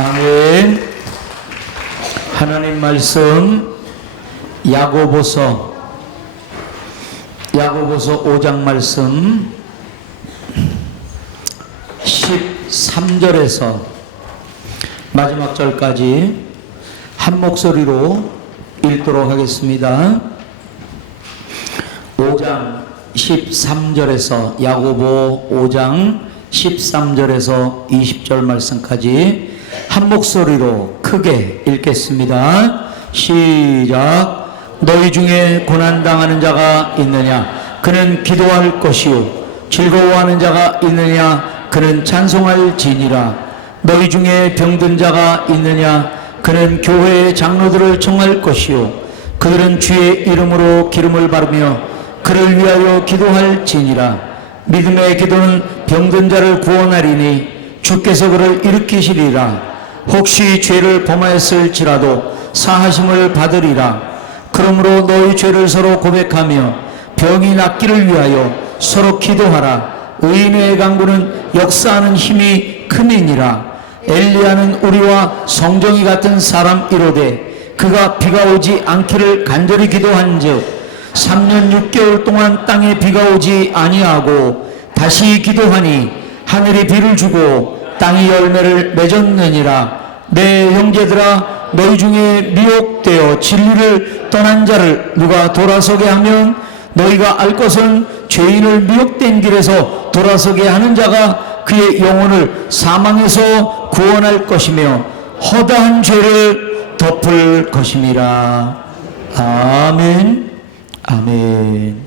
아멘. 하나님 말씀 야고보서 5장 말씀 13절에서 마지막 절까지 한 목소리로 읽도록 하겠습니다. 5장 13절에서 야고보 5장 13절에서 20절 말씀까지 한 목소리로 크게 읽겠습니다. 시작. 너희 중에 고난당하는 자가 있느냐? 그는 기도할 것이요. 즐거워하는 자가 있느냐? 그는 찬송할지니라. 너희 중에 병든 자가 있느냐? 그는 교회의 장로들을 청할 것이요. 그들은 주의 이름으로 기름을 바르며 그를 위하여 기도할지니라. 믿음의 기도는 병든 자를 구원하리니 주께서 그를 일으키시리라. 혹시 죄를 범하였을지라도 사하심을 받으리라. 그러므로 너희 죄를 서로 고백하며 병이 낫기를 위하여 서로 기도하라. 의인의 강구는 역사하는 힘이 큼이니라. 엘리야는 우리와 성정이 같은 사람이로되 그가 비가 오지 않기를 간절히 기도한즉 3년 6개월 동안 땅에 비가 오지 아니하고 다시 기도하니 하늘이 비를 주고 땅이 열매를 맺었느니라. 내 형제들아, 너희 중에 미혹되어 진리를 떠난 자를 누가 돌아서게 하면 너희가 알 것은 죄인을 미혹된 길에서 돌아서게 하는 자가 그의 영혼을 사망에서 구원할 것이며 허다한 죄를 덮을 것임이라. 아멘. 아멘.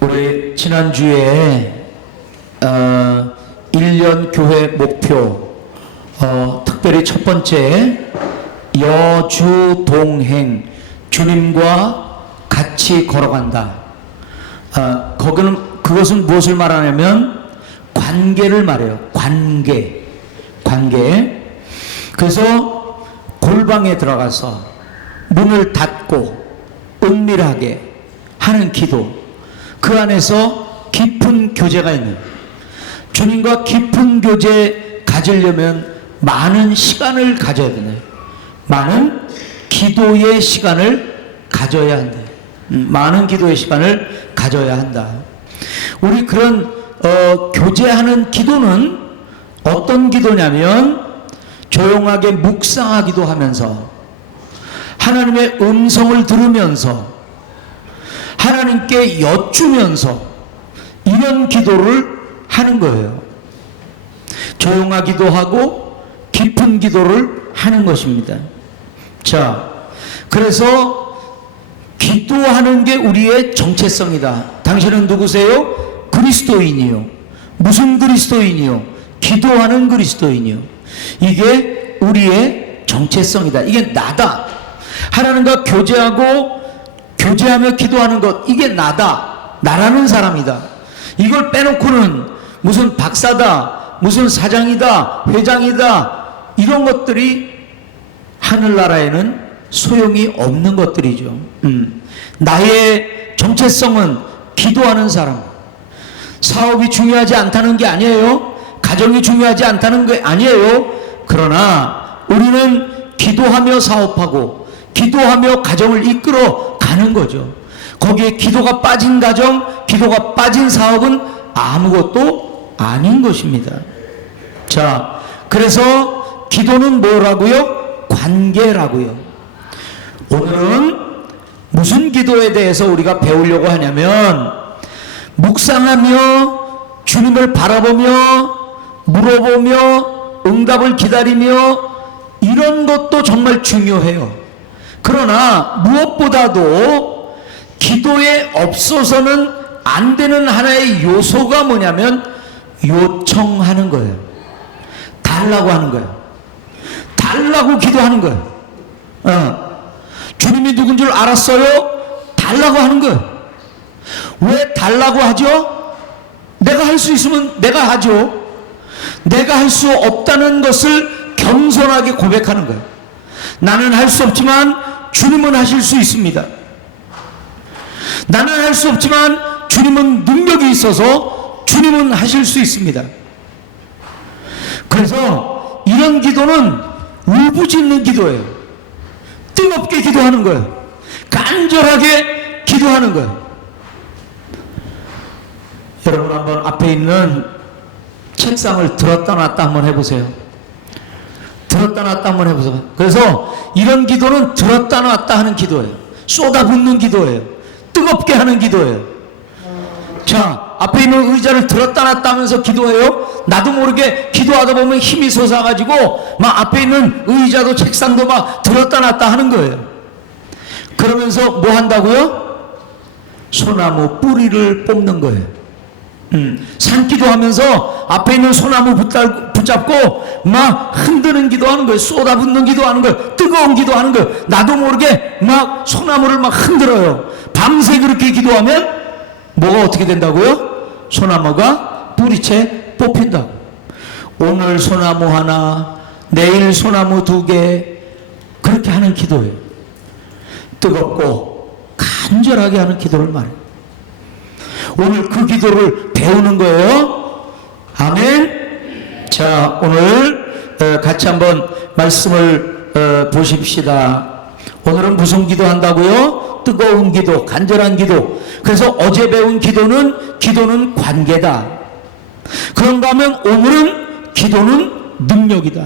우리 지난주에 1년 교회 목표 특별히 첫 번째 여주 동행, 주님과 같이 걸어간다. 그것은 무엇을 말하냐면 관계를 말해요. 관계. 그래서 골방에 들어가서 문을 닫고 은밀하게 하는 기도, 그 안에서 깊은 교제가 있는, 주님과 깊은 교제 가지려면 많은 시간을 가져야 되네. 많은 기도의 시간을 가져야 한다. 많은 기도의 시간을 가져야 한다. 우리 그런 교제하는 기도는 어떤 기도냐면 조용하게 묵상하기도 하면서 하나님의 음성을 들으면서 하나님께 여쭈면서 이런 기도를 하는 거예요. 조용하기도 하고 깊은 기도를 하는 것입니다. 자, 그래서 기도하는 게 우리의 정체성이다. 당신은 누구세요? 그리스도인이요. 무슨 그리스도인이요? 기도하는 그리스도인이요. 이게 우리의 정체성이다. 이게 나다. 하나님과 교제하며 기도하는 것, 이게 나다. 나라는 사람이다. 이걸 빼놓고는 무슨 박사다, 무슨 사장이다, 회장이다, 이런 것들이 하늘나라에는 소용이 없는 것들이죠. 나의 정체성은 기도하는 사람. 사업이 중요하지 않다는 게 아니에요. 가정이 중요하지 않다는 게 아니에요. 그러나 우리는 기도하며 사업하고 기도하며 가정을 이끌어 가는 거죠. 거기에 기도가 빠진 가정, 기도가 빠진 사업은 아무것도 아닌 것입니다. 자, 그래서 기도는 뭐라고요? 관계라고요. 오늘은 무슨 기도에 대해서 우리가 배우려고 하냐면 묵상하며 주님을 바라보며 물어보며 응답을 기다리며 이런 것도 정말 중요해요. 그러나 무엇보다도 기도에 없어서는 안 되는 하나의 요소가 뭐냐면 요청하는 거예요. 달라고 하는 거예요. 달라고 기도하는 거예요. 주님이 누군 줄 알았어요? 달라고 하는 거예요. 왜 달라고 하죠? 내가 할 수 있으면 내가 하죠. 내가 할 수 없다는 것을 겸손하게 고백하는 거예요. 나는 할 수 없지만 주님은 하실 수 있습니다. 나는 할 수 없지만 주님은 능력이 있어서 주님은 하실 수 있습니다. 그래서 이런 기도는 울부짖는 기도예요. 뜨겁게 기도하는 거예요. 간절하게 기도하는 거예요. 여러분 한번 앞에 있는 책상을 들었다 놨다 한번 해보세요. 들었다 놨다 한번 해보세요. 그래서 이런 기도는 들었다 놨다 하는 기도예요. 쏟아붓는 기도예요. 뜨겁게 하는 기도예요. 자, 앞에 있는 의자를 들었다 놨다 하면서 기도해요. 나도 모르게 기도하다 보면 힘이 솟아가지고 막 앞에 있는 의자도 책상도 막 들었다 놨다 하는 거예요. 그러면서 뭐 한다고요? 소나무 뿌리를 뽑는 거예요. 산기도 하면서 앞에 있는 소나무 붙잡고 막 흔드는 기도하는 거예요. 쏟아붓는 기도하는 거예요. 뜨거운 기도하는 거예요. 나도 모르게 막 소나무를 막 흔들어요. 밤새 그렇게 기도하면 뭐가 어떻게 된다고요? 소나무가 뿌리채 뽑힌다고. 오늘 소나무 하나, 내일 소나무 2개, 그렇게 하는 기도예요. 뜨겁고 간절하게 하는 기도를 말해요. 오늘 그 기도를 배우는 거예요. 아멘. 자, 오늘 같이 한번 말씀을 보십시다. 오늘은 무슨 기도 한다고요? 뜨거운 기도, 간절한 기도. 그래서 어제 배운 기도는 관계다. 그런가 하면 오늘은 기도는 능력이다.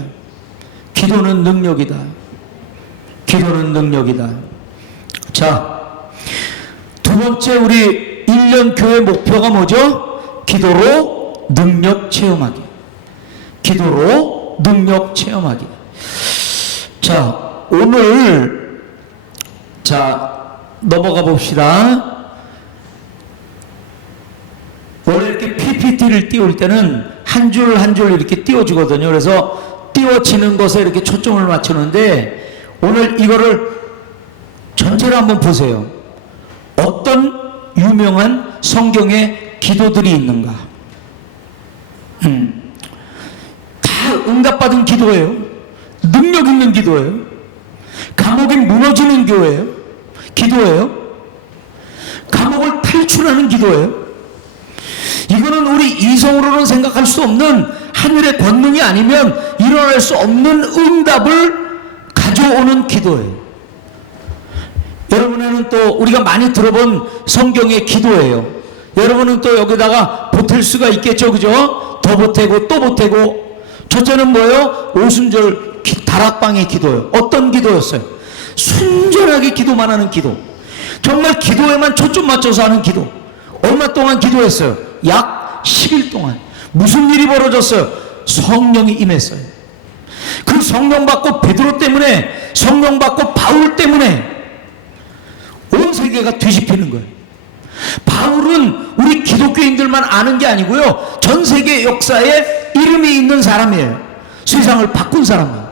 기도는 능력이다. 기도는 능력이다. 자, 두 번째 우리 1년 교회 목표가 뭐죠? 기도로 능력 체험하기. 기도로 능력 체험하기. 자, 오늘 넘어가 봅시다. 원래 이렇게 PPT를 띄울 때는 한 줄 한 줄 이렇게 띄워주거든요. 그래서 띄워지는 것에 이렇게 초점을 맞추는데 오늘 이거를 전체로 한번 보세요. 어떤 유명한 성경의 기도들이 있는가? 다 응답받은 기도예요. 능력 있는 기도예요. 감옥이 무너지는 기도예요. 감옥을 탈출하는 기도예요. 이거는 우리 이성으로는 생각할 수 없는 하늘의 권능이 아니면 일어날 수 없는 응답을 가져오는 기도예요. 여러분에는 또 우리가 많이 들어본 성경의 기도예요. 여러분은 또 여기다가 보탤 수가 있겠죠, 그죠? 더 보태고 또 보태고. 첫째는 뭐예요? 오순절 다락방의 기도예요. 어떤 기도였어요? 순전하게 기도만 하는 기도. 정말 기도에만 초점 맞춰서 하는 기도. 얼마 동안 기도했어요? 약 10일 동안. 무슨 일이 벌어졌어요? 성령이 임했어요. 그 성령 받고 베드로 때문에, 성령 받고 바울 때문에 온 세계가 뒤집히는 거예요. 바울은 우리 기독교인들만 아는 게 아니고요, 전 세계 역사에 이름이 있는 사람이에요. 세상을 바꾼 사람이에요.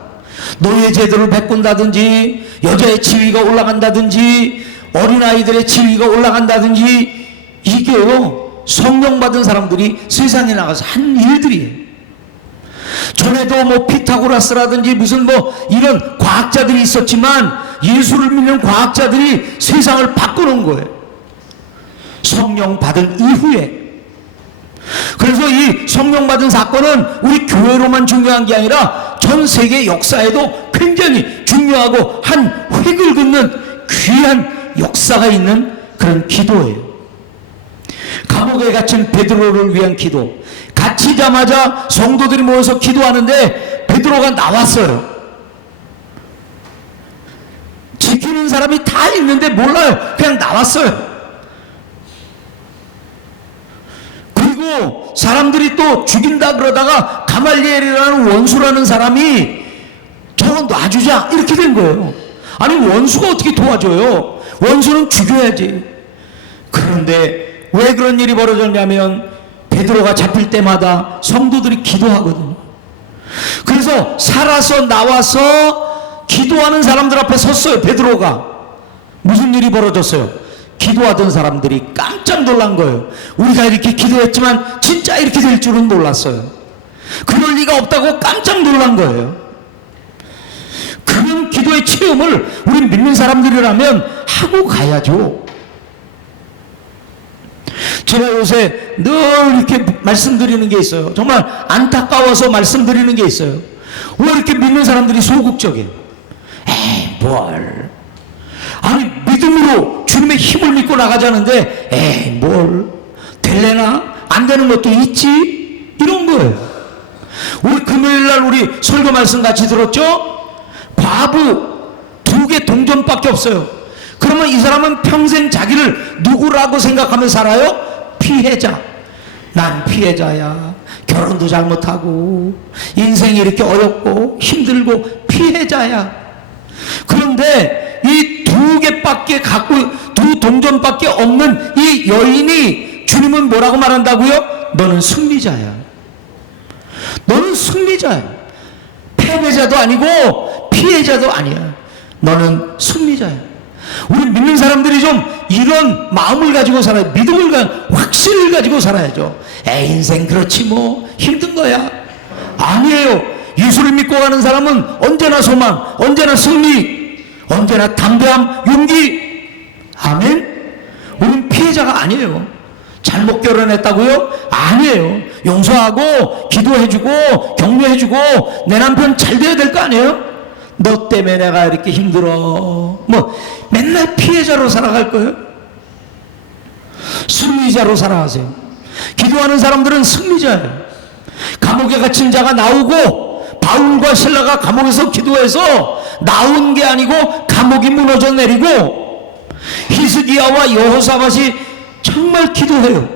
노예 제도를 바꾼다든지, 여자의 지위가 올라간다든지, 어린아이들의 지위가 올라간다든지, 이게요 성령 받은 사람들이 세상에 나가서 한 일들이에요. 전에도 뭐 피타고라스라든지 무슨 뭐 이런 과학자들이 있었지만 예수를 믿는 과학자들이 세상을 바꾸는 거예요. 성령 받은 이후에. 그래서 이 성령 받은 사건은 우리 교회로만 중요한 게 아니라 전 세계 역사에도 굉장히 중요하고 한 획을 긋는 귀한 역사가 있는 그런 기도예요. 감옥에 갇힌 베드로를 위한 기도. 갇히자마자 성도들이 모여서 기도하는데 베드로가 나왔어요. 지키는 사람이 다 있는데 몰라요. 그냥 나왔어요. 그리고 사람들이 또 죽인다 그러다가 가말리엘이라는 원수라는 사람이 저거 놔주자 이렇게 된 거예요. 아니 원수가 어떻게 도와줘요? 원수는 죽여야지. 그런데 왜 그런 일이 벌어졌냐면 베드로가 잡힐 때마다 성도들이 기도하거든요. 그래서 살아서 나와서 기도하는 사람들 앞에 섰어요. 베드로가. 무슨 일이 벌어졌어요? 기도하던 사람들이 깜짝 놀란 거예요. 우리가 이렇게 기도했지만 진짜 이렇게 될 줄은 몰랐어요. 그럴 리가 없다고 깜짝 놀란 거예요. 그런 기도의 체험을 우리 믿는 사람들이라면 하고 가야죠. 제가 요새 늘 이렇게 말씀드리는 게 있어요. 정말 안타까워서 말씀드리는 게 있어요. 왜 이렇게 믿는 사람들이 소극적이에요? 에이, 뭘. 아니, 믿음으로 주님의 힘을 믿고 나가자는데, 에이, 뭘. 될래나? 안 되는 것도 있지? 이런 거예요. 우리 금요일날 우리 설교 말씀 같이 들었죠? 과부 2개 동전밖에 없어요. 그러면 이 사람은 평생 자기를 누구라고 생각하며 살아요? 피해자. 난 피해자야. 결혼도 잘못하고 인생이 이렇게 어렵고 힘들고 피해자야. 그런데 이 2개밖에 갖고 2동전밖에 없는 이 여인이 주님은 뭐라고 말한다고요? 너는 승리자야. 너는 승리자야. 패배자도 아니고 피해자도 아니야. 너는 승리자야. 우리 믿는 사람들이 좀 이런 마음을 가지고 살아야, 믿음을 확신을 가지고 살아야죠. 에이, 인생 그렇지 뭐 힘든 거야. 아니에요. 예수를 믿고 가는 사람은 언제나 소망, 언제나 승리, 언제나 담대함, 용기. 아멘. 우린 피해자가 아니에요. 잘못 결혼했다고요? 아니에요. 용서하고 기도해주고 격려해주고 내 남편 잘 돼야 될 거 아니에요? 너 때문에 내가 이렇게 힘들어. 뭐 맨날 피해자로 살아갈 거예요? 승리자로 살아가세요. 기도하는 사람들은 승리자예요. 감옥에 갇힌 자가 나오고 바울과 실라가 감옥에서 기도해서 나온 게 아니고 감옥이 무너져 내리고 히스기야와 여호사밧이 정말 기도해요.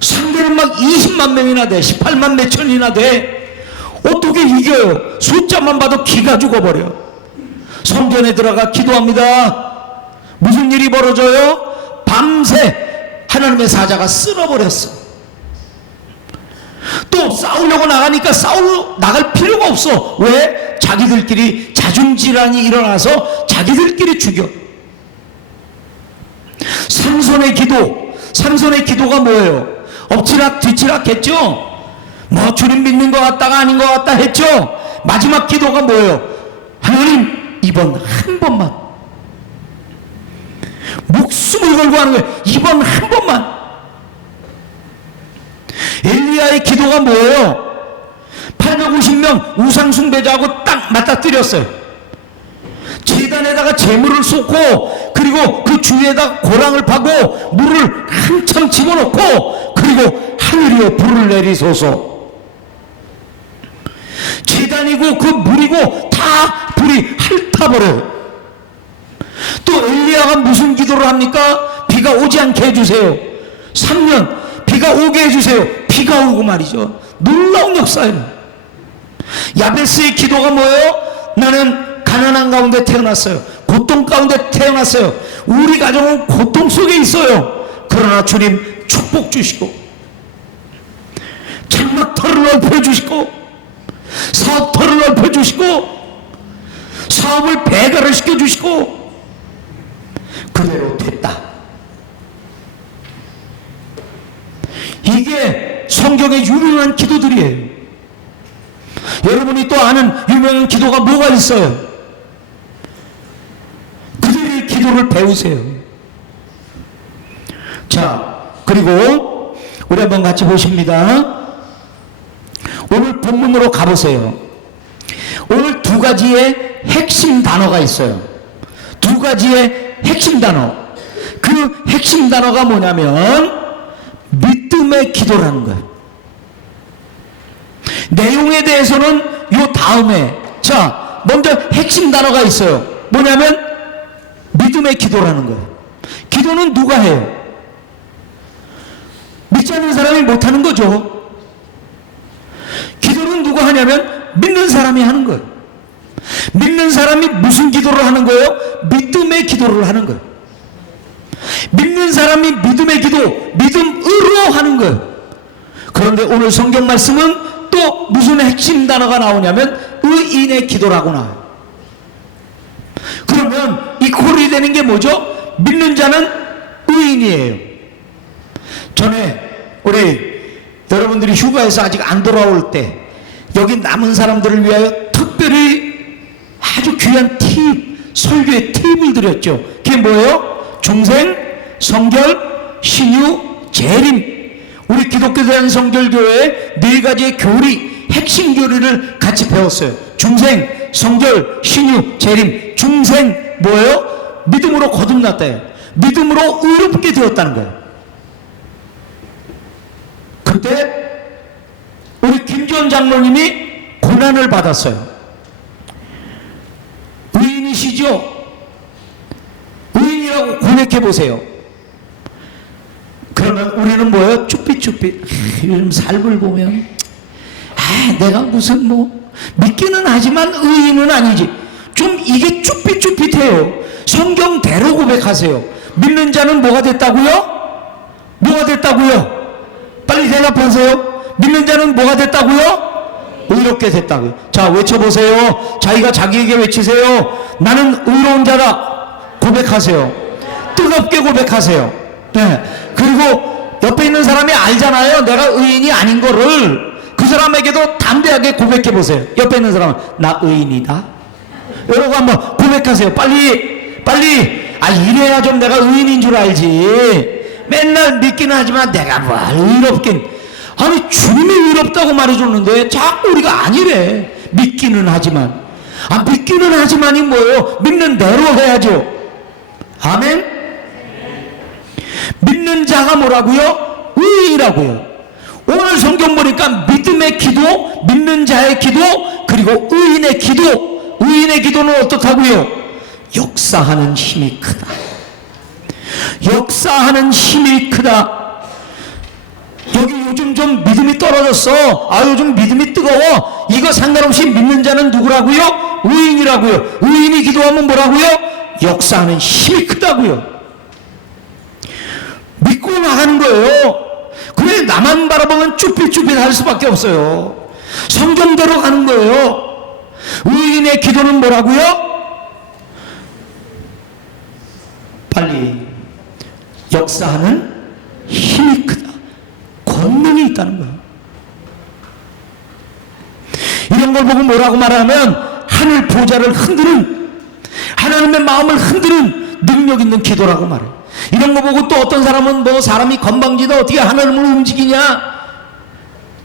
상대는 막 20만 명이나 돼. 18만 몇천이나 돼. 어떻게 이겨요? 숫자만 봐도 기가 죽어버려. 성전에 들어가 기도합니다. 무슨 일이 벌어져요? 밤새 하나님의 사자가 쓸어버렸어. 또 싸우려고 나가니까 나갈 필요가 없어. 왜? 자기들끼리 자중질환이 일어나서 자기들끼리 죽여. 삼손의 기도가 뭐예요? 엎치락 뒤치락 했죠? 뭐 주님 믿는 것 같다가 아닌 것 같다 했죠? 마지막 기도가 뭐예요? 하나님, 이번 한 번만, 목숨을 걸고 하는 거예요. 이번 한 번만. 엘리야의 기도가 뭐예요? 850명 우상숭배자하고 딱 맞닥뜨렸어요. 제단에다가 재물을 쏟고, 그리고 그 주위에다가 고랑을 파고 물을 한참 집어넣고, 그리고 하늘이여 불을 내리소서. 제단이고 그 물이고 다 불이 핥아버려요. 또 엘리야가 무슨 기도를 합니까? 비가 오지 않게 해주세요. 3년 비가 오게 해주세요. 비가 오고 말이죠. 놀라운 역사예요. 야베스의 기도가 뭐예요? 나는 가난한 가운데 태어났어요. 고통 가운데 태어났어요. 우리 가정은 고통 속에 있어요. 그러나 주님 축복 주시고 장막터를 넓혀주시고 사업터를 넓혀주시고 사업을 배가를 시켜주시고 그대로 됐다. 이게 성경의 유명한 기도들이에요. 여러분이 또 아는 유명한 기도가 뭐가 있어요? 그들의 기도를 배우세요. 자, 그리고 우리 한번 같이 보십니다. 오늘 본문으로 가보세요. 오늘 2가지의 핵심 단어가 있어요. 2가지의 핵심 단어. 그 핵심 단어가 뭐냐면 믿음의 기도라는 거예요. 내용에 대해서는 요 다음에, 자, 먼저 핵심 단어가 있어요. 뭐냐면 믿음의 기도라는 거예요. 기도는 누가 해요? 믿지 않는 사람이 못하는 거죠. 기도는 누가 하냐면 믿는 사람이 하는 거예요. 믿는 사람이 무슨 기도를 하는 거예요? 믿음의 기도를 하는 거예요. 믿는 사람이 믿음의 기도, 믿음으로 하는 거예요. 그런데 오늘 성경 말씀은 또 무슨 핵심 단어가 나오냐면 의인의 기도라고 나와요. 그러면 이퀄이 되는 게 뭐죠? 믿는 자는 의인이에요. 전에 우리 여러분들이 휴가에서 아직 안 돌아올 때 여기 남은 사람들을 위하여 특별히 아주 귀한 팁, 설교의 팁을 드렸죠. 그게 뭐예요? 중생, 성결, 신유, 재림. 우리 기독교 대한성결교회의 네 가지의 교리, 핵심 교리를 같이 배웠어요. 중생, 성결, 신유, 재림. 중생 뭐예요? 믿음으로 거듭났다요. 믿음으로 의롭게 되었다는 거예요. 그때 우리 김지원 장로님이 고난을 받았어요. 의인이시죠? 의인이라고 고백해 보세요. 그러면 우리는 뭐예요? 쭈삣쭈삣. 요즘 삶을 보면 내가 무슨 믿기는 하지만 의인은 아니지. 좀 이게 쭈삣쭈삣해요. 성경대로 고백하세요. 믿는 자는 뭐가 됐다고요? 뭐가 됐다고요? 빨리 대답하세요. 믿는 자는 뭐가 됐다고요? 의롭게 됐다고요. 자, 외쳐보세요. 자기가 자기에게 외치세요. 나는 의로운 자다. 고백하세요. 뜨겁게 고백하세요. 네. 그리고 옆에 있는 사람이 알잖아요. 내가 의인이 아닌 거를. 그 사람에게도 담대하게 고백해 보세요. 옆에 있는 사람은 나 의인이다. 여러분 한번 고백하세요. 빨리. 이래야 좀 내가 의인인 줄 알지. 맨날 믿기는 하지만 내가 의롭긴. 아니 주님이 의롭다고 말해줬는데 자꾸 우리가 아니래. 믿기는 하지만. 믿기는 하지만이 뭐예요? 믿는 대로 해야죠. 아멘. 믿는 자가 뭐라고요? 의인이라고요. 오늘 성경 보니까 믿음의 기도, 믿는 자의 기도, 그리고 의인의 기도. 의인의 기도는 어떻다고요? 역사하는 힘이 크다. 역사하는 힘이 크다. 여기 요즘 좀 믿음이 떨어졌어. 요즘 믿음이 뜨거워. 이거 상관없이 믿는 자는 누구라고요? 의인이라고요. 의인이 기도하면 뭐라고요? 역사하는 힘이 크다고요. 믿고 나가는 거예요. 그래 나만 바라보면 쭈삣쭈삣 할 수밖에 없어요. 성경대로 가는 거예요. 의인의 기도는 뭐라고요? 빨리. 역사하는 힘이 크다. 권능이 있다는 거예요. 이런 걸 보고 뭐라고 말하면 하늘 보좌를 흔드는, 하나님의 마음을 흔드는 능력 있는 기도라고 말해요. 이런 거 보고 또 어떤 사람은 사람이 건방지다 어떻게 하늘을 움직이냐.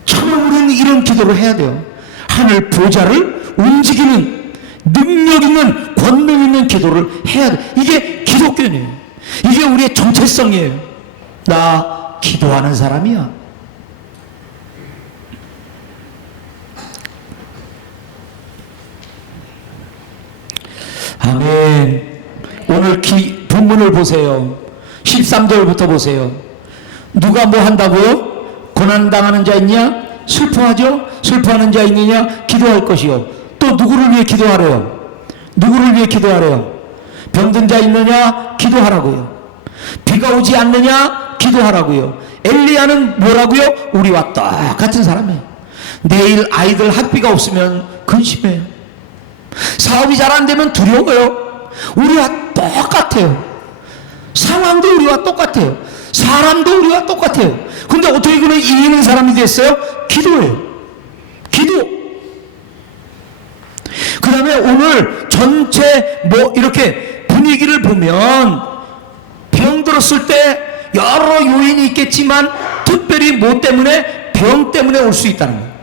처음 우리는 이런 기도를 해야 돼요. 하늘 보좌를 움직이는 능력 있는 권능 있는 기도를 해야 돼. 이게 기독교예요. 이게 우리의 정체성이에요. 나 기도하는 사람이야. 아멘. 오늘 본문을 보세요. 13절부터 보세요. 누가 뭐 한다고요? 고난당하는 자 있냐? 슬퍼하죠? 슬퍼하는 자 있느냐? 기도할 것이요. 또 누구를 위해 기도하래요? 누구를 위해 기도하래요? 병든 자 있느냐? 기도하라고요. 비가 오지 않느냐? 기도하라고요. 엘리야는 뭐라고요? 우리와 똑같은 사람이에요. 내일 아이들 학비가 없으면 근심해요. 사업이 잘 안 되면 두려워요. 우리와 똑같아요. 상황도 우리와 똑같아요. 사람도 우리와 똑같아요. 근데 어떻게 그는 이기는 사람이 됐어요? 기도예요. 기도. 그 다음에 오늘 전체 이렇게 분위기를 보면 병 들었을 때 여러 요인이 있겠지만 특별히 뭐 때문에? 병 때문에 올 수 있다는 거예요.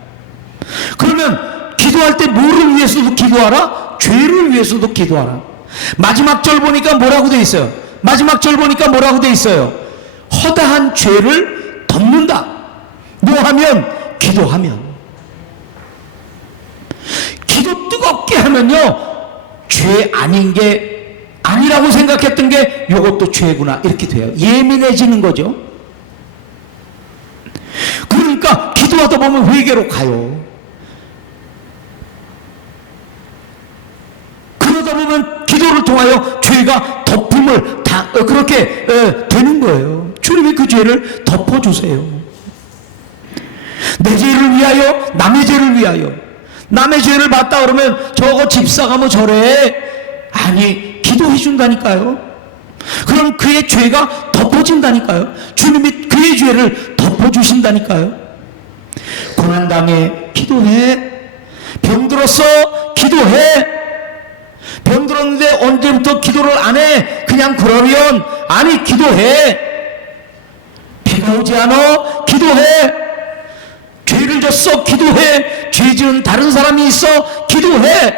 그러면 기도할 때 뭐를 위해서도 기도하라? 죄를 위해서도 기도하라. 마지막 절 보니까 뭐라고 돼 있어요? 마지막 절 보니까 뭐라고 돼 있어요? 허다한 죄를 덮는다. 뭐 하면? 기도하면. 기도 뜨겁게 하면요, 죄 아닌 게 아니라고 생각했던 게 이것도 죄구나 이렇게 돼요. 예민해지는 거죠. 그러니까 기도하다 보면 회개로 가요. 그러다 보면 기도를 통하여 죄가 덮음을 그렇게 되는 거예요. 주님이 그 죄를 덮어주세요. 내 죄를 위하여, 남의 죄를 위하여. 남의 죄를 봤다 그러면 저거 집사가 뭐 저래. 아니, 기도해 준다니까요. 그럼 그의 죄가 덮어진다니까요. 주님이 그의 죄를 덮어주신다니까요. 고난당해, 기도해. 병들었어, 기도해. 병들었는데 언제부터 기도를 안 해? 그냥 그러면. 아니, 기도해. 비가 오지 않아? 기도해. 죄를 졌어? 기도해. 죄 지은 다른 사람이 있어? 기도해.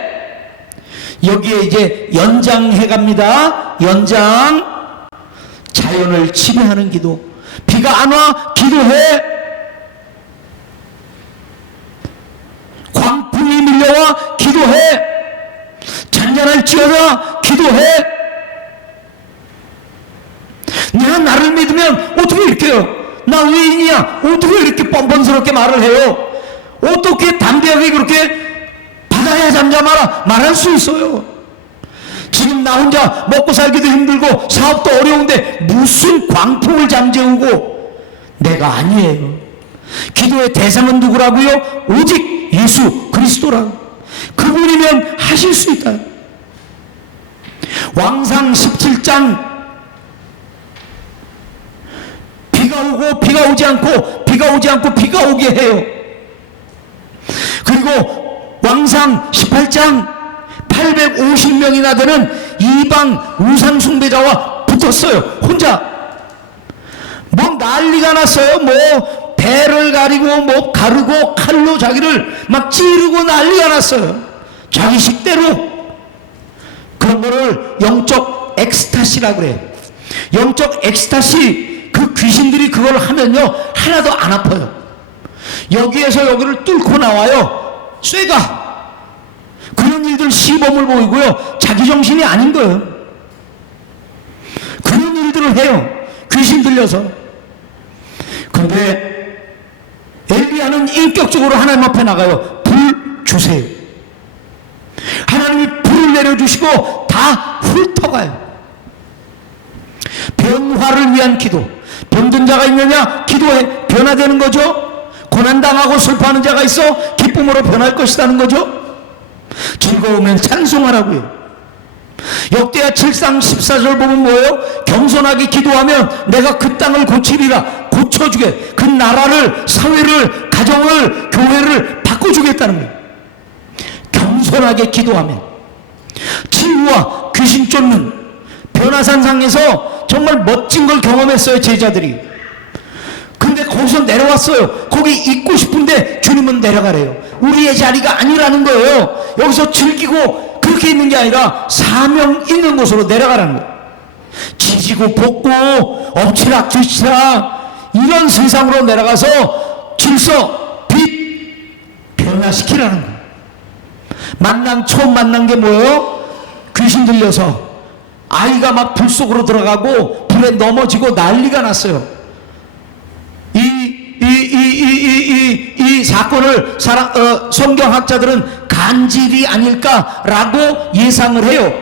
여기에 이제 연장해 갑니다. 연장. 자연을 지배하는 기도. 비가 안 와? 기도해. 광풍이 밀려와? 기도해. 잔잔할지어다? 기도해. 내가 나를 믿으면 어떻게 이렇게요? 나 의인이야. 어떻게 이렇게 뻔뻔스럽게 말을 해요? 어떻게 담대하게 그렇게 받아야 잠잠하라 말할 수 있어요? 지금 나 혼자 먹고 살기도 힘들고 사업도 어려운데 무슨 광풍을 잠재우고. 내가 아니에요. 기도의 대상은 누구라고요? 오직 예수 그리스도라. 그분이면 하실 수 있다. 왕상 17장 비가 오고 비가 오지 않고 비가 오지 않고 비가 오게 해요. 그리고 왕상 18장 850명이나 되는 이방 우상 숭배자와 붙었어요. 혼자. 뭐 난리가 났어요. 뭐 배를 가리고 뭐 가르고 칼로 자기를 막 찌르고 난리가 났어요. 자기 식대로. 그런 거를 영적 엑스타시라고 그래요. 영적 엑스타시. 그 귀신들이 그걸 하면요 하나도 안 아파요. 여기에서 여기를 뚫고 나와요. 쇠가. 그런 일들 시범을 보이고요 자기 정신이 아닌 거예요. 그런 일들을 해요. 귀신 들려서. 그런데 엘리야는 인격적으로 하나님 앞에 나가요. 불 주세요. 하나님이 불을 내려주시고 다 훑어가요. 변화를 위한 기도. 병든 자가 있느냐? 기도해. 변화되는 거죠. 고난당하고 슬퍼하는 자가 있어? 기쁨으로 변할 것이라는 거죠. 즐거우면 찬송하라고요. 역대하 7장 14절 보면 뭐예요? 겸손하게 기도하면 내가 그 땅을 고치리라. 고쳐주게. 그 나라를, 사회를, 가정을, 교회를 바꿔주겠다는 거예요. 겸손하게 기도하면. 치유와 귀신 쫓는 변화산상에서 정말 멋진 걸 경험했어요. 제자들이. 근데 거기서 내려왔어요. 거기 있고 싶은데 주님은 내려가래요. 우리의 자리가 아니라는 거예요. 여기서 즐기고 그렇게 있는 게 아니라 사명 있는 곳으로 내려가라는 거예요. 지지고 볶고 엎치락 뒤치락 이런 세상으로 내려가서 질서, 빛 변화시키라는 거예요. 처음 만난 게 뭐예요? 귀신 들려서 아이가 막 불 속으로 들어가고 불에 넘어지고 난리가 났어요. 이 사건을 성경학자들은 간질이 아닐까라고 예상을 해요.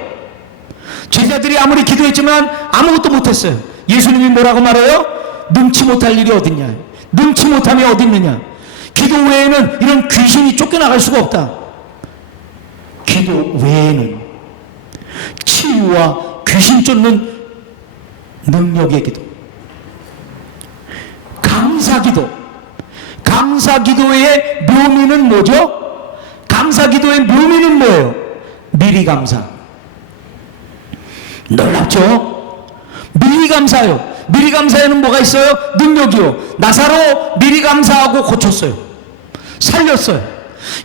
제자들이 아무리 기도했지만 아무것도 못했어요. 예수님이 뭐라고 말해요? 능치 못할 일이 어딨냐. 능치 못함이 어디 있느냐. 기도 외에는 이런 귀신이 쫓겨나갈 수가 없다. 기도 외에는 치유와 귀신 쫓는 능력의 기도. 감사기도. 감사기도의 묘미는 뭐죠? 감사기도의 묘미는 뭐예요? 미리 감사. 놀랍죠? 미리 감사요. 미리 감사에는 뭐가 있어요? 능력이요. 나사로 미리 감사하고 고쳤어요. 살렸어요.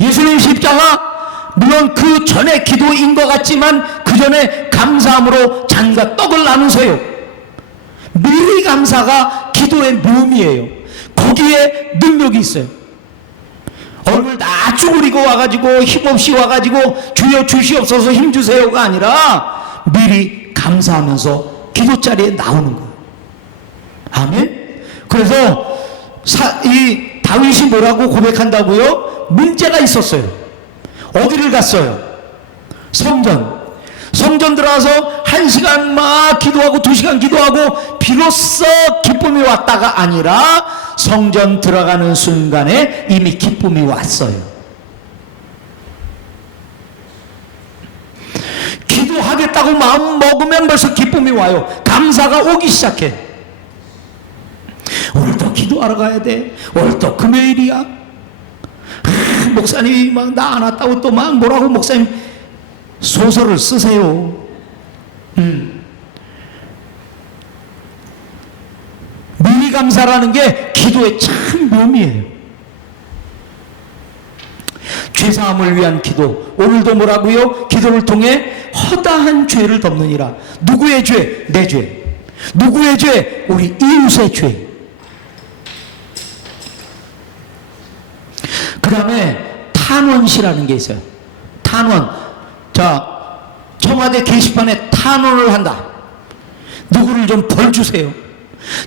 예수님 십자가 물론 그 전에 기도인 것 같지만 그 전에 감사함으로 잔과 떡을 나누세요. 미리 감사가 기도의 묘미예요. 거기에 능력이 있어요. 얼굴 다 쭈그리고 와가지고 힘없이 와가지고 주여 주시옵소서 힘주세요가 아니라 미리 감사하면서 기도자리에 나오는 거예요. 아멘. 그래서 이 다윗이 뭐라고 고백한다고요? 문제가 있었어요. 어디를 갔어요? 성전 들어가서 1시간 막 기도하고 2시간 기도하고 비로소 기쁨이 왔다가 아니라 성전 들어가는 순간에 이미 기쁨이 왔어요. 기도하겠다고 마음 먹으면 벌써 기쁨이 와요. 감사가 오기 시작해. 오늘도 기도하러 가야 돼. 오늘도 금요일이야. 목사님이 막 나 안 왔다고 또 막 뭐라고 목사님 소설을 쓰세요. 미리 감사 감사라는 게 기도의 참 묘미예요. 죄사함을 위한 기도. 오늘도 뭐라고요? 기도를 통해 허다한 죄를 덮느니라. 누구의 죄? 내 죄. 누구의 죄? 우리 이웃의 죄. 그 다음에 탄원시라는 게 있어요. 탄원. 자, 청와대 게시판에 탄원을 한다. 누구를 좀 벌 주세요.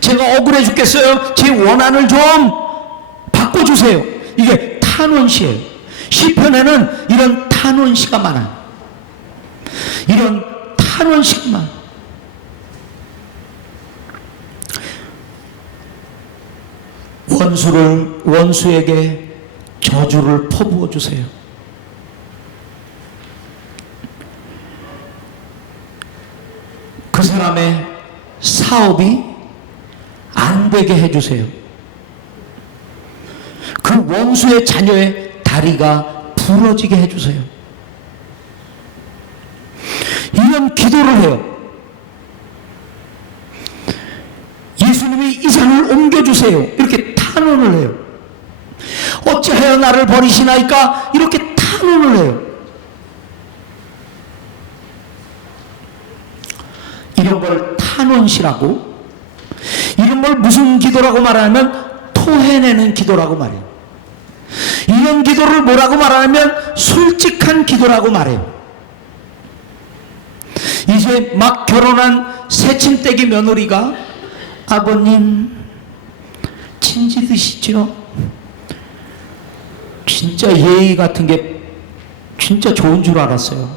제가 억울해 죽겠어요. 제 원한을 좀 바꿔주세요. 이게 탄원시예요. 시편에는 이런 탄원시가 많아요. 이런 탄원시가 많아요. 원수에게 저주를 퍼부어 주세요. 그 사람의 사업이 안 되게 해주세요. 그 원수의 자녀의 다리가 부러지게 해주세요. 이런 기도를 해요. 예수님이 이 산을 옮겨주세요. 이렇게 탄원을 해요. 어찌하여 나를 버리시나이까? 이렇게 탄원을 해요. 이런 걸 탄원시라고, 이런 걸 무슨 기도라고 말하면 토해내는 기도라고 말해요. 이런 기도를 뭐라고 말하면 솔직한 기도라고 말해요. 이제 막 결혼한 새침대기 며느리가 아버님 친지 드시죠? 진짜 예의 같은 게 진짜 좋은 줄 알았어요.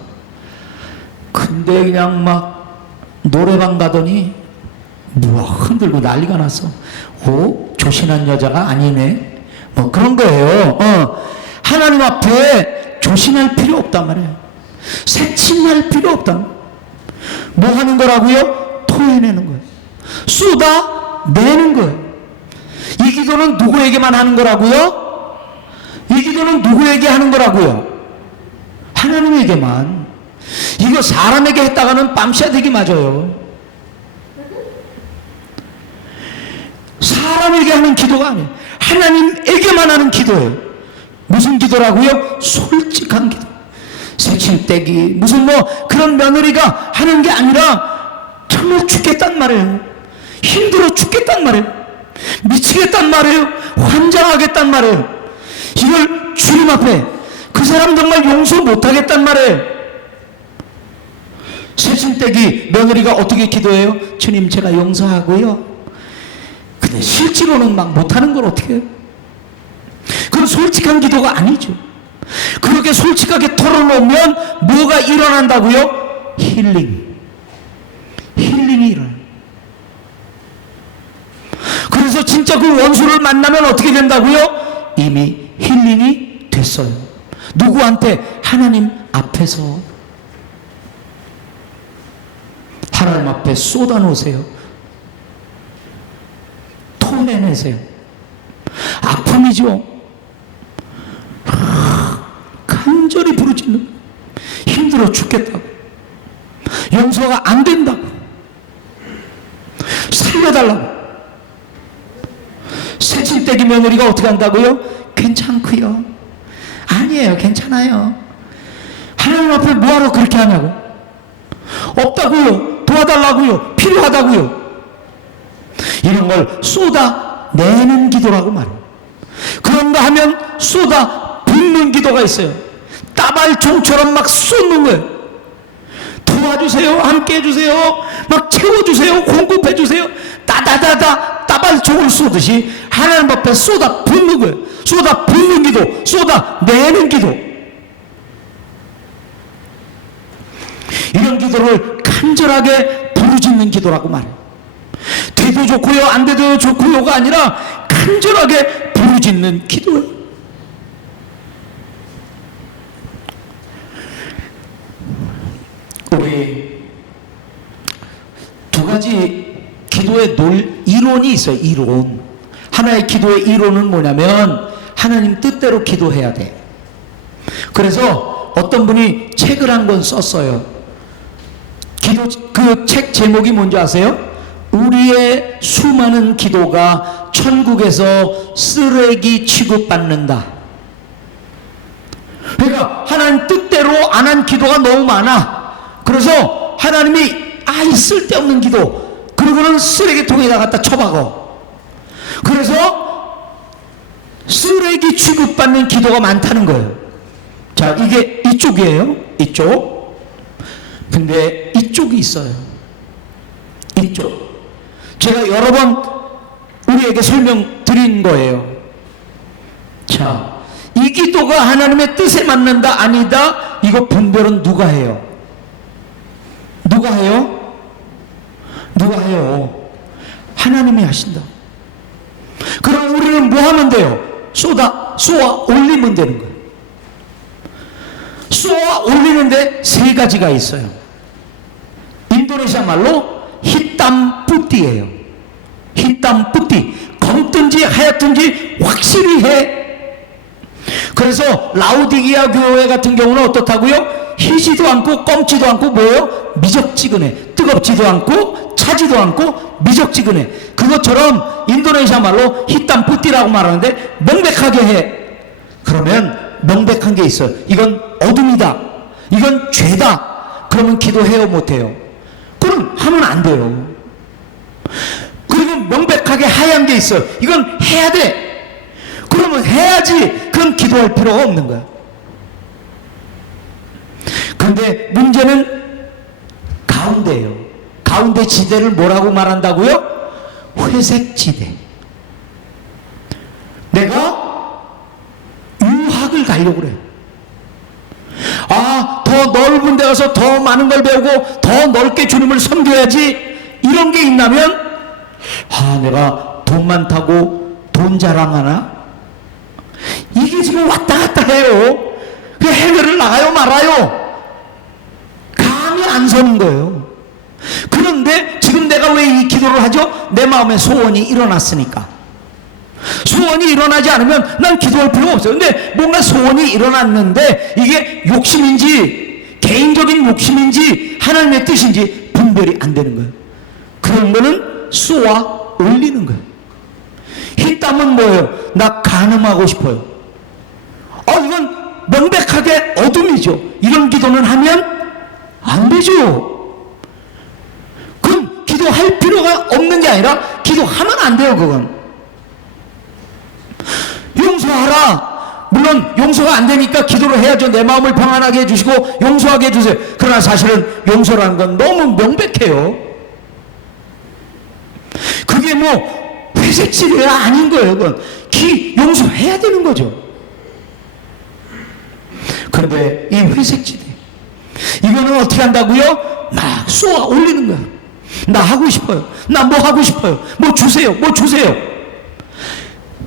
근데 그냥 막 노래방 가더니 뭐 흔들고 난리가 났어. 오, 조신한 여자가 아니네. 뭐 그런 거예요. 하나님 앞에 조신할 필요 없단 말이에요. 새침할 필요 없단. 뭐 하는 거라고요? 토해내는 거예요. 쏟아내는 거예요. 이 기도는 누구에게만 하는 거라고요? 이 기도는 누구에게 하는 거라고요? 하나님에게만. 이거 사람에게 했다가는 빰샤되기 맞아요. 사람에게 하는 기도가 아니에요. 하나님에게만 하는 기도예요. 무슨 기도라고요? 솔직한 기도. 새침대기 무슨 뭐 그런 며느리가 하는 게 아니라 정말 죽겠단 말이에요. 힘들어 죽겠단 말이에요. 미치겠단 말이에요. 환장하겠단 말이에요. 이걸 주님 앞에 그 사람 정말 용서 못하겠단 말이에요. 새침대기 며느리가 어떻게 기도해요? 주님 제가 용서하고요. 근데 실제로는 막 못하는 걸 어떻게 해요? 그건 솔직한 기도가 아니죠. 그렇게 솔직하게 털어놓으면 뭐가 일어난다고요? 힐링이 일어나요. 그래서 진짜 그 원수를 만나면 어떻게 된다고요? 이미 힐링이 됐어요. 누구한테? 하나님 앞에서. 하나님 앞에 쏟아놓으세요. 토해내세요. 아픔이죠. 간절히 부르짖는, 힘들어 죽겠다고, 용서가 안 된다고, 살려달라고. 새침대기 며느리가 어떻게 한다고요? 괜찮고요. 아니에요. 괜찮아요. 하나님 앞에 뭐하러 그렇게 하냐고. 없다고요. 도와달라고요. 필요하다고요. 이런 걸 쏟아내는 기도라고 말해요. 그런가 하면 쏟아 붓는 기도가 있어요. 따발총처럼 막 쏟는 거예요. 도와주세요. 함께 해주세요. 막 채워주세요. 공급해주세요. 따다다다 따발총을 쏘듯이 하나님 앞에 쏟아 붓는 거예요. 쏟아 붓는 기도, 쏟아내는 기도. 이런 기도를 간절하게 부르짖는 기도라고 말해요. 돼도 좋고요, 안 돼도 좋고요가 아니라 간절하게 부르짖는 기도예요. 우리 두 가지 기도의 이론이 있어요. 이론. 하나의 기도의 이론은 뭐냐면 하나님 뜻대로 기도해야 돼. 그래서 어떤 분이 책을 한 권 썼어요. 그 책 제목이 뭔지 아세요? 우리의 수많은 기도가 천국에서 쓰레기 취급받는다. 그러니까 하나님 뜻대로 안 한 기도가 너무 많아. 그래서 하나님이 아이 쓸데없는 기도, 그리고는 쓰레기통에다 갖다 쳐박어. 그래서 쓰레기 취급받는 기도가 많다는 거예요. 자, 이게 이쪽이에요. 이쪽. 근데 이쪽이 있어요. 이쪽. 제가 여러 번 우리에게 설명드린 거예요. 자, 이 기도가 하나님의 뜻에 맞는다 아니다, 이거 분별은 누가 해요? 누가 해요? 누가 해요? 하나님이 하신다. 그럼 우리는 뭐 하면 돼요? 쏘아 올리면 되는 거예요. 쏘아 올리는데 세 가지가 있어요. 인도네시아 말로 히땀 뿌띠예요. 히땀 뿌띠. 검든지 하얗든지 확실히 해. 그래서 라우디기아 교회 같은 경우는 어떻다고요? 희지도 않고 검지도 않고 뭐예요? 미적지근해. 뜨겁지도 않고 차지도 않고 미적지근해. 그것처럼 인도네시아 말로 히땀 뿌띠라고 말하는데 명백하게 해. 그러면 명백한 게 있어요. 이건 어둠이다, 이건 죄다. 그러면 기도해요, 못해요? 그럼 하면 안 돼요. 그리고 명백하게 하얀 게 있어요. 이건 해야 돼. 그러면 해야지. 그럼 기도할 필요가 없는 거야. 그런데 문제는 가운데예요. 가운데 지대를 뭐라고 말한다고요? 회색 지대. 내가 유학을 가려고 그래. 아, 더 넓은 데 가서 더 많은 걸 배우고 더 넓게 주님을 섬겨야지. 이런 게 있다면, 아, 내가 돈 많다고 돈 자랑하나? 이게 지금 왔다 갔다 해요. 그 해외를 나가요 말아요. 감이 안 서는 거예요. 그런데 지금 내가 왜 이 기도를 하죠? 내 마음에 소원이 일어났으니까. 소원이 일어나지 않으면 난 기도할 필요가 없어요. 근데 뭔가 소원이 일어났는데 이게 욕심인지 개인적인 욕심인지 하나님의 뜻인지 분별이 안 되는 거예요. 그런 거는 쏘아 올리는 거예요. 희땀은 뭐예요? 나 간음하고 싶어요. 이건 명백하게 어둠이죠. 이런 기도는 하면 안 되죠. 그럼 기도할 필요가 없는 게 아니라 기도하면 안 돼요. 그건 용서하라. 물론 용서가 안 되니까 기도를 해야죠. 내 마음을 평안하게 해주시고 용서하게 해주세요. 그러나 사실은 용서라는 건 너무 명백해요. 그게 뭐 회색지대가 아닌 거예요. 그건 용서해야 되는 거죠. 그런데 이 회색지대, 이거는 어떻게 한다고요? 막 쏘아 올리는 거야. 나 하고 싶어요. 나 뭐 하고 싶어요. 뭐 주세요. 뭐 주세요.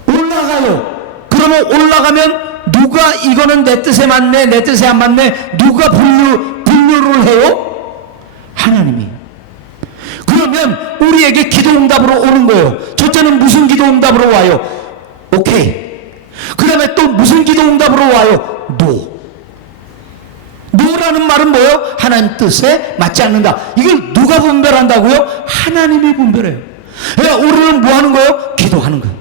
올라가요. 그러면 올라가면 누가 이거는 내 뜻에 맞네, 내 뜻에 안 맞네, 누가 분류를 해요? 하나님이. 그러면 우리에게 기도 응답으로 오는 거예요. 첫째는 무슨 기도 응답으로 와요? 오케이. 그 다음에 또 무슨 기도 응답으로 와요? 노. 노라는 말은 뭐예요? 하나님 뜻에 맞지 않는다. 이걸 누가 분별한다고요? 하나님이 분별해요. 그러니까 우리는 뭐 하는 거예요? 기도하는 거예요.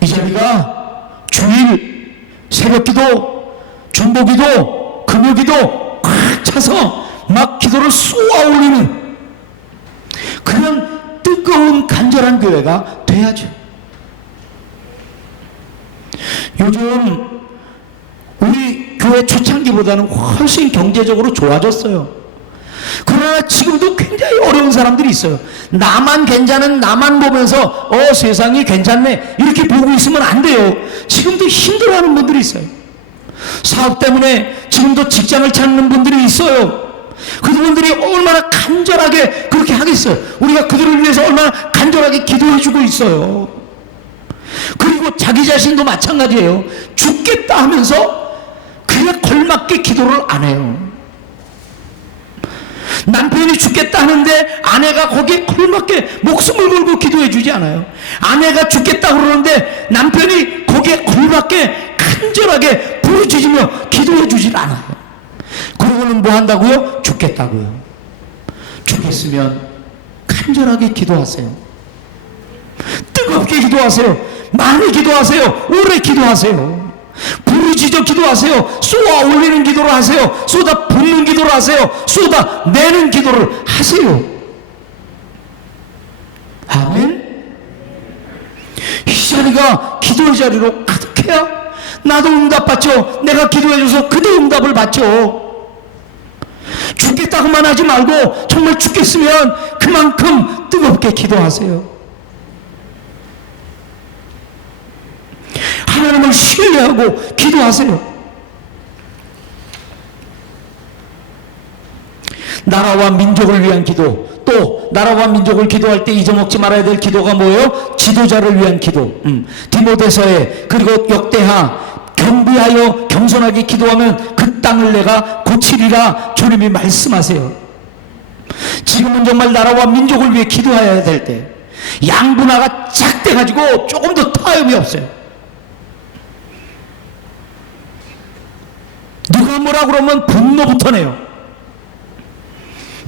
이 자리가 주일 새벽기도, 중보기도, 금요기도 꽉 차서 막 기도를 쏘아 올리는 그런 뜨거운 간절한 교회가 돼야죠. 요즘 우리 교회 초창기보다는 훨씬 경제적으로 좋아졌어요. 그러나 지금도 굉장히 어려운 사람들이 있어요. 나만 괜찮은, 나만 보면서 세상이 괜찮네 이렇게 보고 있으면 안 돼요. 지금도 힘들어하는 분들이 있어요. 사업 때문에 지금도 직장을 찾는 분들이 있어요. 그분들이 얼마나 간절하게 그렇게 하겠어요. 우리가 그들을 위해서 얼마나 간절하게 기도해주고 있어요. 그리고 자기 자신도 마찬가지예요. 죽겠다 하면서 그냥 걸맞게 기도를 안 해요. 남편이 죽겠다 하는데 아내가 거기에 걸맞게 목숨을 걸고 기도해 주지 않아요. 아내가 죽겠다 그러는데 남편이 거기에 걸맞게 간절하게 부르짖으며 기도해 주질 않아요. 그러고는 뭐 한다고요? 죽겠다고요. 죽겠으면 간절하게 기도하세요. 뜨겁게 기도하세요. 많이 기도하세요. 오래 기도하세요. 부르짖어 기도하세요. 쏘아 올리는 기도를 하세요. 쏟아 붓는 기도를 하세요. 쏟아 내는 기도를 하세요. 아멘. 이 자리가 기도의 자리로 가득해야 나도 응답받죠. 내가 기도해줘서 그도 응답을 받죠. 죽겠다고만 하지 말고 정말 죽겠으면 그만큼 뜨겁게 기도하세요. 하나님을 신뢰하고 기도하세요. 나라와 민족을 위한 기도, 또 나라와 민족을 기도할 때 잊어먹지 말아야 될 기도가 뭐예요? 지도자를 위한 기도. 디모데서에 그리고 역대하 경비하여 겸손하게 기도하면 그 땅을 내가 고치리라 주님이 말씀하세요. 지금은 정말 나라와 민족을 위해 기도해야 될 때 양분화가 짝돼가지고 조금도 타협이 없어요. 누가 뭐라 그러면 분노부터 내요.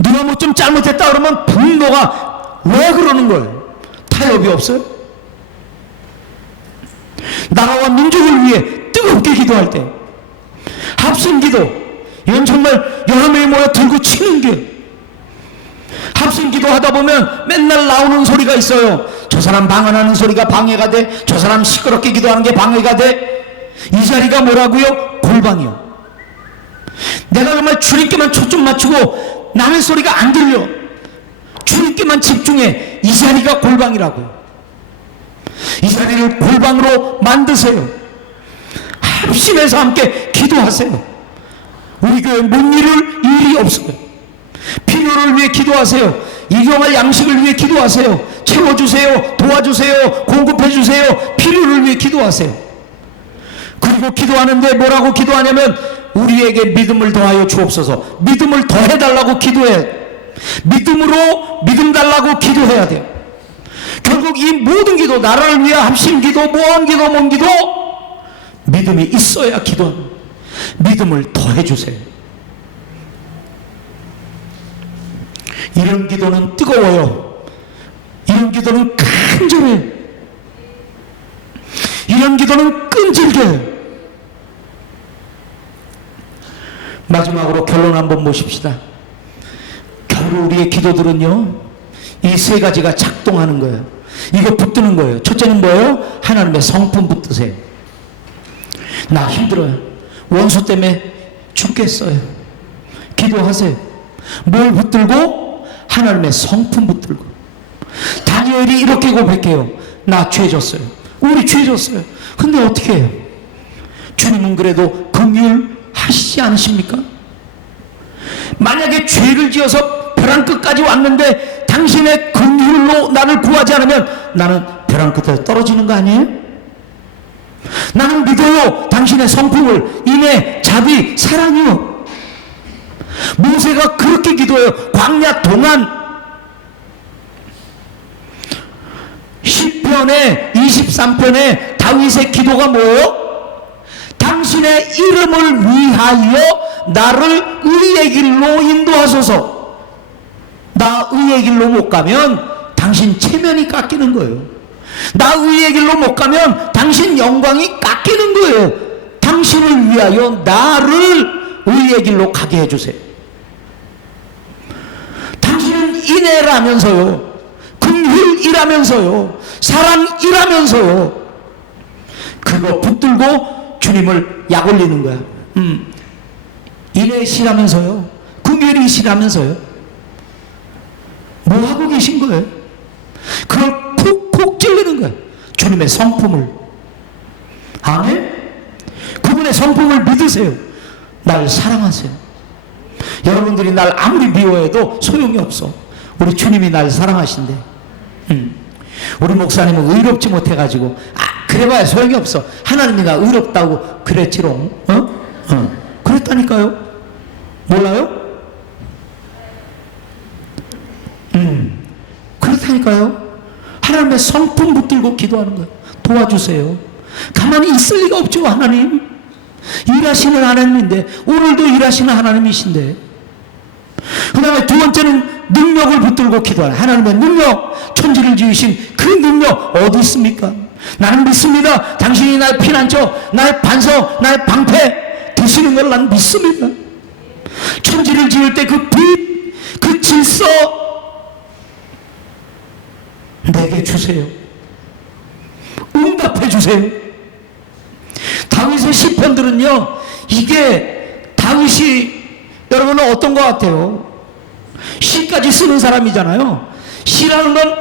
누가 뭐 좀 잘못했다 그러면 분노가 왜 그러는 거예요? 타협이 없어요? 나라와 민족을 위해 뜨겁게 기도할 때 합심기도, 이건 정말 여러 명이 모여 들고 치는 게, 합심기도 하다 보면 맨날 나오는 소리가 있어요. 저 사람 방언하는 소리가 방해가 돼, 저 사람 시끄럽게 기도하는 게 방해가 돼. 이 자리가 뭐라고요? 골방이요. 내가 정말 주님께만 초점 맞추고 남의 소리가 안 들려, 주님께만 집중해. 이 자리가 골방이라고요. 이 자리를 골방으로 만드세요. 합심해서 함께 기도하세요. 우리 교회 못 이룰 일이 없어요. 필요를 위해 기도하세요. 일용할 양식을 위해 기도하세요. 채워주세요. 도와주세요. 공급해주세요. 필요를 위해 기도하세요. 그리고 기도하는데 뭐라고 기도하냐면 우리에게 믿음을 더하여 주옵소서. 믿음을 더해달라고 기도해. 믿음으로 믿음 달라고 기도해야 돼요. 결국 이 모든 기도, 나라를 위한 합심기도, 모험기도, 몸기도 믿음이 있어야 기도합니다. 믿음을 더해주세요. 이런 기도는 뜨거워요. 이런 기도는 간절해요. 이런 기도는 끈질겨요. 마지막으로 결론 한번 보십시다. 결국 우리의 기도들은요, 이 세 가지가 작동하는 거예요. 이거 붙드는 거예요. 첫째는 뭐예요? 하나님의 성품 붙드세요. 나 힘들어요. 원수 때문에 죽겠어요. 기도하세요. 뭘 붙들고? 하나님의 성품 붙들고. 다니엘이 이렇게 고백해요. 나 죄졌어요. 우리 죄졌어요. 근데 어떻게 해요? 주님은 그래도 긍휼하시지 않으십니까? 만약에 죄를 지어서 벼랑 끝까지 왔는데 당신의 긍휼로 나를 구하지 않으면 나는 벼랑 끝에 떨어지는 거 아니에요? 나는 믿어요. 당신의 성품을. 인애, 자비, 사랑이요. 모세가 그렇게 기도해요. 광야 동안. 시편의 23편에 다윗의 기도가 뭐예요? 당신의 이름을 위하여 나를 의의 길로 인도하소서. 나 의의 길로 못 가면 당신 체면이 깎이는 거예요. 나 의의 길로 못 가면 당신 영광이 깎이는 거예요. 당신을 위하여 나를 의의 길로 가게 해주세요. 당신은 인애라면서요, 긍휼이라면서요, 사랑이라면서요. 그거 붙들고 주님을 약 올리는 거야. 인애시라면서요, 긍휼이시라면서요. 뭐 하고 계신 거예요? 그걸 콕콕 찔리는 거예요. 주님의 성품을. 아멘? 그분의 성품을 믿으세요. 날 사랑하세요. 여러분들이 날 아무리 미워해도 소용이 없어. 우리 주님이 날 사랑하신대. 우리 목사님은 의롭지 못해가지고 그래봐야 소용이 없어. 하나님이가 의롭다고 그랬지롱. 그랬다니까요. 몰라요? 그렇다니까요. 하나님의 성품 붙들고 기도하는 거예요. 도와주세요. 가만히 있을 리가 없죠. 하나님 일하시는 하나님인데, 오늘도 일하시는 하나님이신데. 그 다음에 두 번째는 능력을 붙들고 기도하는 하나님의 능력, 천지를 지으신 그 능력 어디 있습니까? 나는 믿습니다. 당신이 나의 피난처, 나의 반석, 나의 방패 되시는 걸 난 믿습니다. 천지를 지을 때 그 빛, 그 질서 내게 주세요. 응답해 주세요. 다윗의 시편들은요, 이게 다윗이 여러분은 어떤 것 같아요? 시까지 쓰는 사람이잖아요. 시라는 건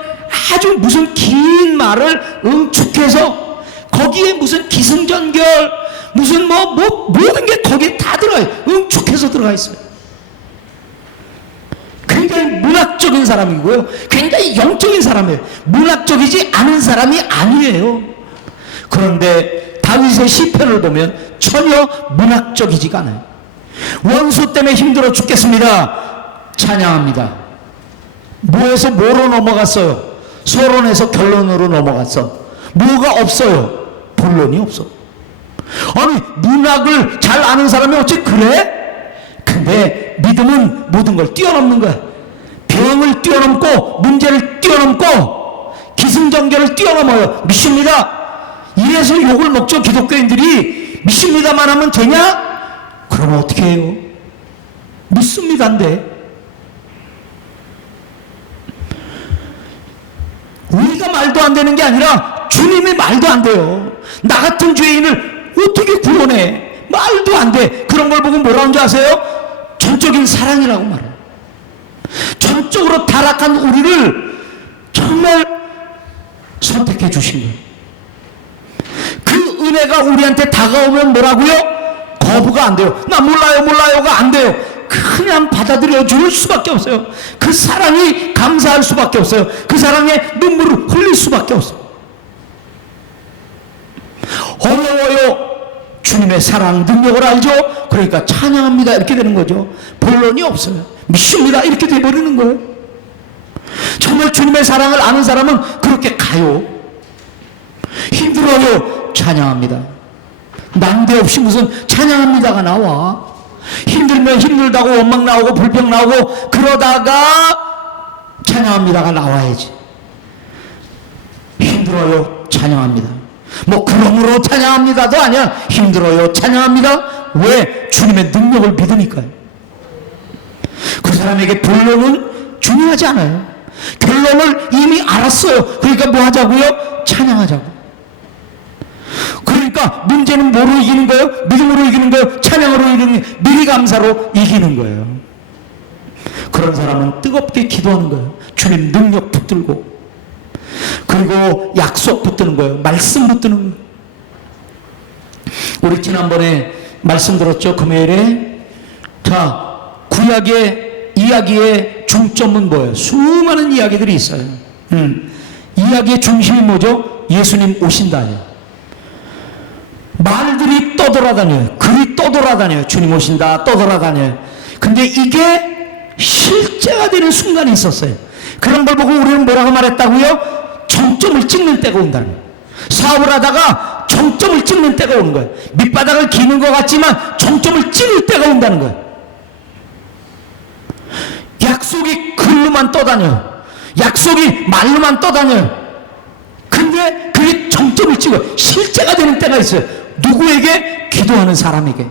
아주 무슨 긴 말을 응축해서 거기에 무슨 기승전결, 무슨 모든 게 거기에 다 들어가요. 응축해서 들어가 있어요. 굉장히 문학적인 사람이고요. 굉장히 영적인 사람이에요. 문학적이지 않은 사람이 아니에요. 그런데 다윗의 시편을 보면 전혀 문학적이지가 않아요. 원수 때문에 힘들어 죽겠습니다. 찬양합니다. 뭐에서 뭐로 넘어갔어요? 서론에서 결론으로 넘어갔어. 뭐가 없어요? 본론이 없어. 아니, 문학을 잘 아는 사람이 어째 그래? 근데 믿음은 모든 걸 뛰어넘는 거야. 병을 뛰어넘고 문제를 뛰어넘고 기승전결을 뛰어넘어요. 믿습니다. 이래서 욕을 먹죠. 기독교인들이 믿습니다만 하면 되냐? 그럼 어떻게 해요? 믿습니다인데 우리가 말도 안 되는 게 아니라 주님이 말도 안 돼요. 나 같은 죄인을 어떻게 구원해? 말도 안 돼. 그런 걸 보고 뭐라는 줄 아세요? 전적인 사랑이라고 말해요. 전적으로 타락한 우리를 정말 선택해 주신 거예요. 그 은혜가 우리한테 다가오면 뭐라고요? 거부가 안 돼요. 나 몰라요가 안 돼요. 그냥 받아들여 줄 수밖에 없어요. 그 사랑이 감사할 수밖에 없어요. 그 사랑에 눈물을 흘릴 수밖에 없어요. 어려워요. 주님의 사랑 능력을 알죠. 그러니까 찬양합니다 이렇게 되는 거죠. 본론이 없어요. 믿습니다 이렇게 돼버리는 거예요. 정말 주님의 사랑을 아는 사람은 그렇게 가요. 힘들어요. 찬양합니다. 난데없이 무슨 찬양합니다가 나와. 힘들면 힘들다고 원망 나오고 불평 나오고 그러다가 찬양합니다가 나와야지. 힘들어요. 찬양합니다. 뭐 그러므로 찬양합니다도 아니야. 힘들어요. 찬양합니다. 왜? 주님의 능력을 믿으니까요. 그 사람에게 본론은 중요하지 않아요. 결론을 이미 알았어요. 그러니까 뭐 하자고요? 찬양하자고. 그러니까 문제는 뭐로 이기는 거예요? 믿음으로 이기는 거예요? 찬양으로 이기는 거예요? 미리감사로 이기는 거예요. 그런 사람은 뜨겁게 기도하는 거예요. 주님 능력 붙들고. 그리고 약속 붙드는 거예요. 말씀 붙드는 거예요. 우리 지난번에 말씀 들었죠? 금요일에. 자, 구약의 이야기의 중점은 뭐예요? 수많은 이야기들이 있어요. 이야기의 중심이 뭐죠? 예수님 오신다예요. 말들이 떠돌아다녀요. 글이 떠돌아다녀요. 주님 오신다 떠돌아다녀요. 근데 이게 실제가 되는 순간이 있었어요. 그런 걸 보고 우리는 뭐라고 말했다고요? 정점을 찍는 때가 온다는 거예요. 사업을 하다가 정점을 찍는 때가 오는 거예요. 밑바닥을 기는 것 같지만 정점을 찍을 때가 온다는 거예요. 약속이 글로만 떠다녀요. 약속이 말로만 떠다녀요. 근데 그게 정점을 찍어요. 실제가 되는 때가 있어요. 누구에게? 기도하는 사람에게.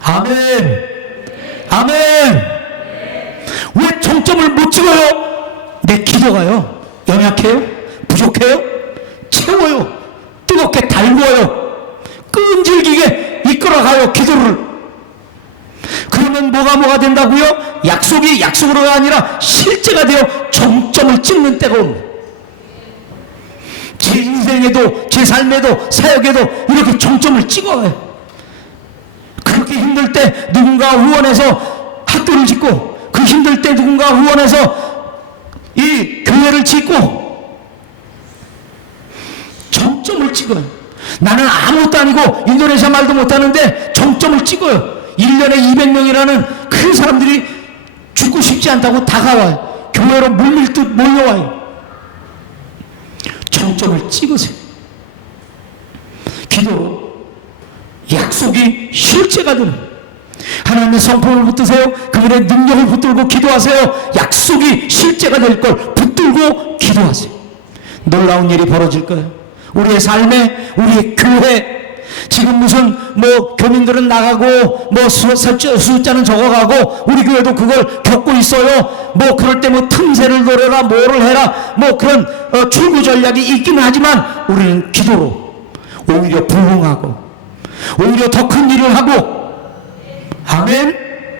아멘. 아멘. 왜 정점을 못 찍어요? 내 기도가요. 연약해요? 부족해요? 채워요. 뜨겁게 달구어요. 끈질기게 이끌어가요. 기도를. 그러면 뭐가 된다고요? 약속이 약속으로가 아니라 실제가 되어 정점을 찍는 때가 옵니다. 제 인생에도 제 삶에도 사역에도 이렇게 정점을 찍어요. 그렇게 힘들 때 누군가 후원해서 학교를 짓고, 그 힘들 때 누군가 후원해서 이 교회를 짓고 정점을 찍어요. 나는 아무것도 아니고 인도네시아 말도 못하는데 정점을 찍어요. 1년에 200명이라는 큰 사람들이 죽고 싶지 않다고 다가와요. 교회로 물밀 듯 몰려와요. 정점을 찍으세요. 기도로 약속이 실제가 되는. 하나님의 성품을 붙드세요. 그분의 능력을 붙들고 기도하세요. 약속이 실제가 될 걸 붙들고 기도하세요. 놀라운 일이 벌어질 거예요. 우리의 삶에, 우리의 교회, 지금 무슨 뭐 교민들은 나가고 뭐 숫자는 적어가고 우리 교회도 그걸 겪고 있어요. 뭐 그럴 때 뭐 틈새를 노려라 뭐를 해라 뭐 그런 출구 전략이 있기는 하지만 우리는 기도로 오히려 부흥하고 오히려 더 큰 일을 하고, 아멘.